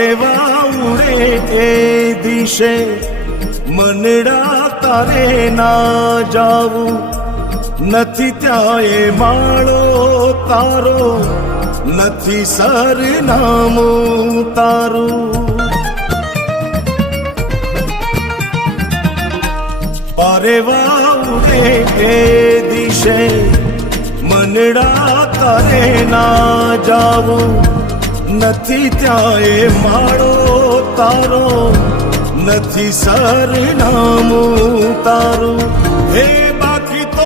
પારેવા ઉડે એ દિશે મનડા તારે ના જાવું નથી ત્યાં એ માળો તારો નથી સરનામું તારું પારેવા ઉડે એ દિશે મનડા તારે ના જાવું નથી ત્યાં એ માળો તારો નથી સરનામું તારું હે